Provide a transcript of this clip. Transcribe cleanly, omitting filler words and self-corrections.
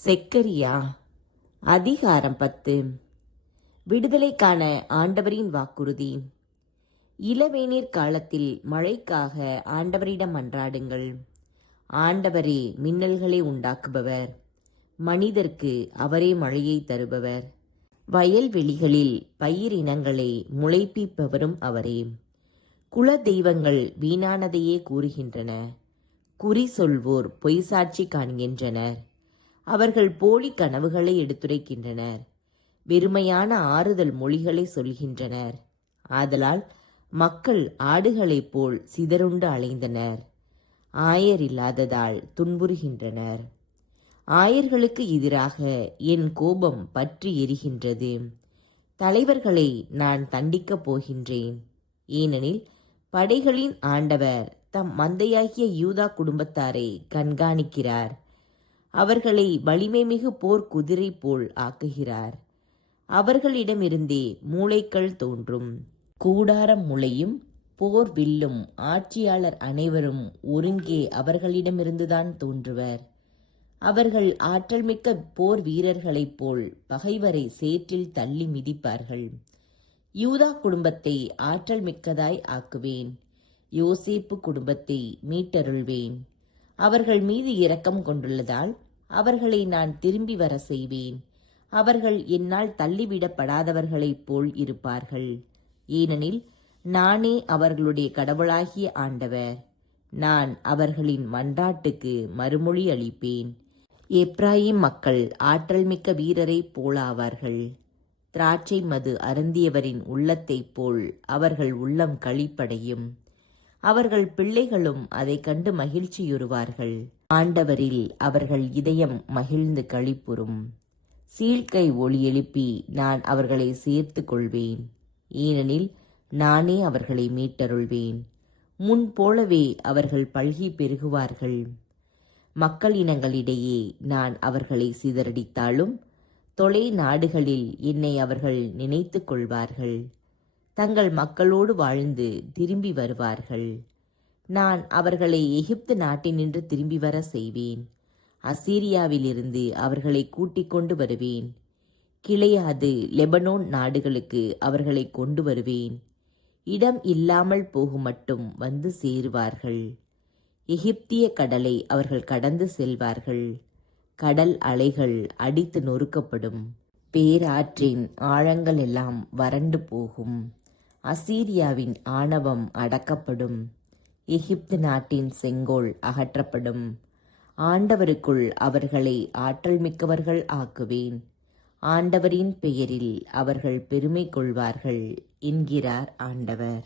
செக்கரியா அதிகாரம் 10. விடுதலைக்கான ஆண்டவரின் வாக்குறுதி. இளவேநீர் காலத்தில் மழைக்காக ஆண்டவரிடம் மன்றாடுங்கள். ஆண்டவரே மின்னல்களை உண்டாக்குபவர், மனிதர்க்கு அவரே மழையை தருபவர். வயல்வெளிகளில் பயிரினங்களை முளைப்பிப்பவரும் அவரே. குல தெய்வங்கள் வீணானதையே கூறுகின்றன, குறி சொல்வோர் பொய் சாட்சி காண்கின்றனர். அவர்கள் போலி கனவுகளை எடுத்துரைக்கின்றனர், வெறுமையான ஆறுதல் மொழிகளை சொல்கின்றனர். ஆதலால் மக்கள் ஆடுகளைப் போல் சிதறுண்டு அலைந்தனர், ஆயர் இல்லாததால் துன்புறுகின்றனர். ஆயர்களுக்கு எதிராக என் கோபம் பற்றி எரிகின்றது. தலைவர்களை நான் தண்டிக்கப் போகின்றேன். ஏனெனில் படைகளின் ஆண்டவர் தம் மந்தையாகிய யூதா குடும்பத்தாரை கண்காணிக்கிறார். அவர்களை வலிமைமிகு போர் குதிரை போல் ஆக்குகிறார். அவர்களிடமிருந்தே மூளைகள் தோன்றும், கூடாரம் முளையும், போர் வில்லும். ஆட்சியாளர் அனைவரும் ஒருங்கே அவர்களிடமிருந்துதான் தோன்றுவர். அவர்கள் ஆற்றல் மிக்க போர் வீரர்களைப் போல் பகைவரை சேற்றில் தள்ளி மிதிப்பார்கள். யூதா குடும்பத்தை ஆற்றல் மிக்கதாய் ஆக்குவேன், யோசேப்பு குடும்பத்தை மீட்டருள்வேன். அவர்கள் மீது இரக்கம் கொண்டுள்ளதால் அவர்களை நான் திரும்பி வர செய்வேன். அவர்கள் என்னால் தள்ளிவிடப்படாதவர்களைப் போல் இருப்பார்கள். ஏனெனில் நானே அவர்களுடைய கடவுளாகிய ஆண்டவர். நான் அவர்களின் மன்றாட்டுக்கு மறுமொழி அளிப்பேன். எப்ராயிம் மக்கள் ஆற்றல் மிக்க வீரரைப் போலாவார்கள். திராட்சை மது அருந்தியவரின் உள்ளத்தைப் போல் அவர்கள் உள்ளம் களிப்படையும். அவர்கள் பிள்ளைகளும் அதை கண்டு மகிழ்ச்சியுறுவார்கள். ஆண்டவரில் அவர்கள் இதயம் மகிழ்ந்து களிப்புறும். சீழ்கை ஒலி எழுப்பி நான் அவர்களை சேர்த்து கொள்வேன். ஏனெனில் நானே அவர்களை மீட்டருள்வேன். முன் போலவே அவர்கள் பல்கி பெருகுவார்கள். மக்களினங்களிடையே நான் அவர்களை சிதறடித்தாலும் தொலை நாடுகளில் என்னை அவர்கள் நினைத்து கொள்வார்கள். தங்கள் மக்களோடு வாழ்ந்து திரும்பி வருவார்கள். நான் அவர்களை எகிப்து நாட்டினின்று திரும்பி வர செய்வேன். அசீரியாவிலிருந்து அவர்களை கூட்டிக் கொண்டு வருவேன். கிளையாது லெபனோன் நாடுகளுக்கு அவர்களை கொண்டு வருவேன். இடம் இல்லாமல் போகும் மட்டும் வந்து சேருவார்கள். எகிப்திய கடலை அவர்கள் கடந்து செல்வார்கள். கடல் அலைகள் அடித்து நொறுக்கப்படும். பேராற்றின் ஆழங்கள் எல்லாம் வறண்டு போகும். அசீரியாவின் ஆணவம் அடக்கப்படும். எகிப்து நாட்டின் செங்கோல் அகற்றப்படும். ஆண்டவருக்குள் அவர்களை ஆற்றல் மிக்கவர்கள் ஆக்குவேன். ஆண்டவரின் பெயரில் அவர்கள் பெருமை கொள்வார்கள் என்கிறார் ஆண்டவர்.